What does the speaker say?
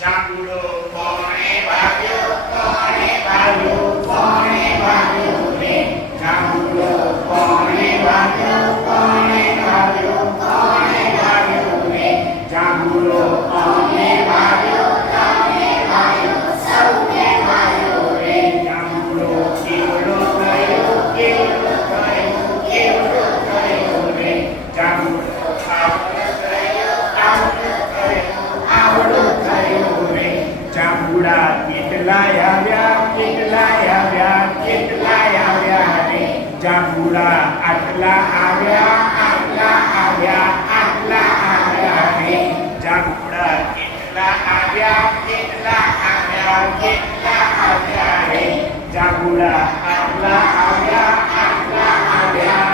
જાંબુડો કોણે વાવ્યો કોણે વાવ્યો કોણે વાવ્યો રે જાંબુડો કોણે વાવ્યો કોણે વાવ્યો કોણે વાવ્યો રે જાંબુડો કોણે વાવ્યો કોણે વાવ્યો સૌને વાવ્યો રે જાંબુડો કેવડો થયો કેવડો થયો કેવડો થયો રે જાંબુડો આવડો થયો આવડો થયો આવડો થયો રે જાંબુડા કેટલાય આવ્યા રે જાંબુડા આટલા આવ્યા રે જાંબુડા કેટલા આવ્યા રે જાંબુડા આટલા આવ્યા રે